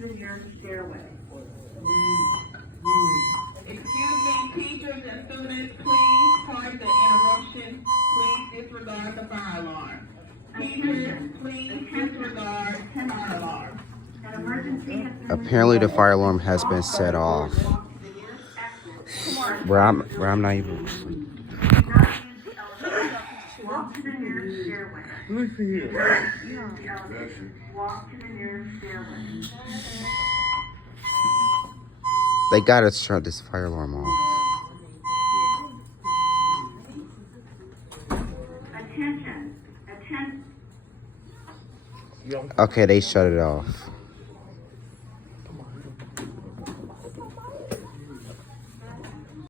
to the nearest stairway. Excuse me, teachers and students, please pardon the interruption. Please disregard the fire alarm. Teachers, please disregard fire alarm. An emergency has been Apparently the fire alarm has been set off. walk to the nearest exit. Where I'm not even. Do not use the elevator. Walk to the nearest stairway. Look for you. Use the elevator. Walk to the nearest stairway. They gotta shut this fire alarm off. Attention. Attention. Okay, they shut it off.